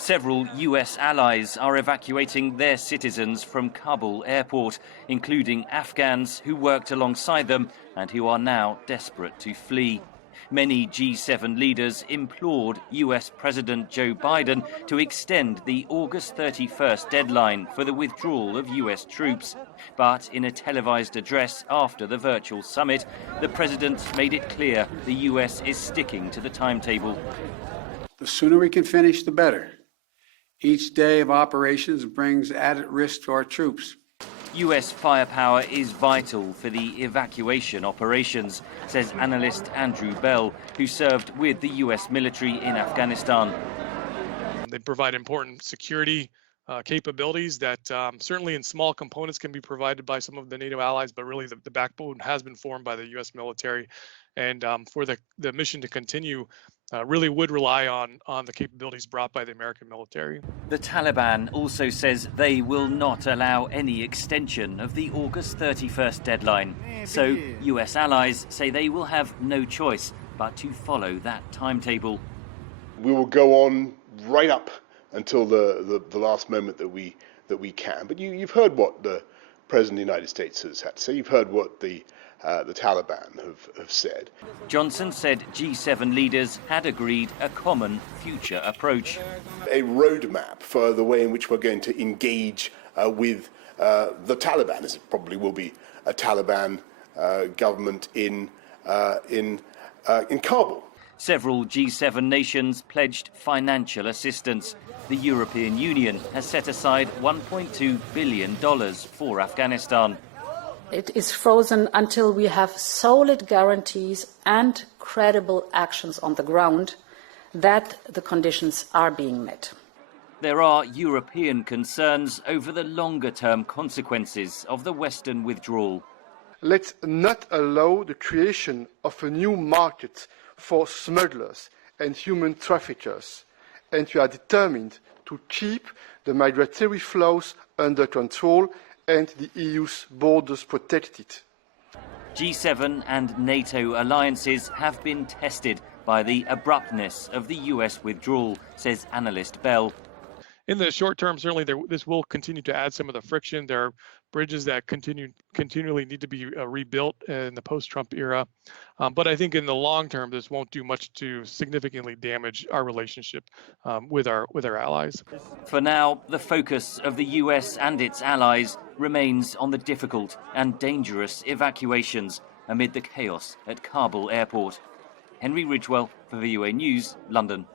Several US allies are evacuating their citizens from Kabul airport, including Afghans who worked alongside them and who are now desperate to flee. Many G7 leaders implored US President Joe Biden to extend the August 31st deadline for the withdrawal of US troops. But in a televised address after the virtual summit, the president made it clear the US is sticking to the timetable. The sooner we can finish, the better. Each day of operations brings added risk to our troops. US firepower is vital for the evacuation operations, says analyst Andrew Bell, who served with the US military in Afghanistan. They provide important security capabilities that certainly in small components can be provided by some of the NATO allies, but really the backbone has been formed by the US military. And for the mission to continue, really would rely on the capabilities brought by the American military. The Taliban also says they will not allow any extension of the August 31st deadline. So US allies say they will have no choice but to follow that timetable. We will go on right up until the last moment that we can. But you've heard what the President of the United States has had to say. You've heard what the Taliban have said. Johnson said G7 leaders had agreed a common future approach. A roadmap for the way in which we're going to engage with the Taliban, as it probably will be a Taliban government in Kabul. Several G7 nations pledged financial assistance. The European Union has set aside $1.2 billion for Afghanistan. It is frozen until we have solid guarantees and credible actions on the ground that the conditions are being met. There are European concerns over the longer-term consequences of the Western withdrawal. Let's not allow the creation of a new market for smugglers and human traffickers, and we are determined to keep the migratory flows under control and the EU's borders protected. G7 and NATO alliances have been tested by the abruptness of the US withdrawal, says analyst Bell. In the short term, certainly this will continue to add some of the friction. There are bridges that continually need to be rebuilt in the post-Trump era. But I think in the long term, this won't do much to significantly damage our relationship with our allies. For now, the focus of the US and its allies remains on the difficult and dangerous evacuations amid the chaos at Kabul airport. Henry Ridgwell for VOA News, London.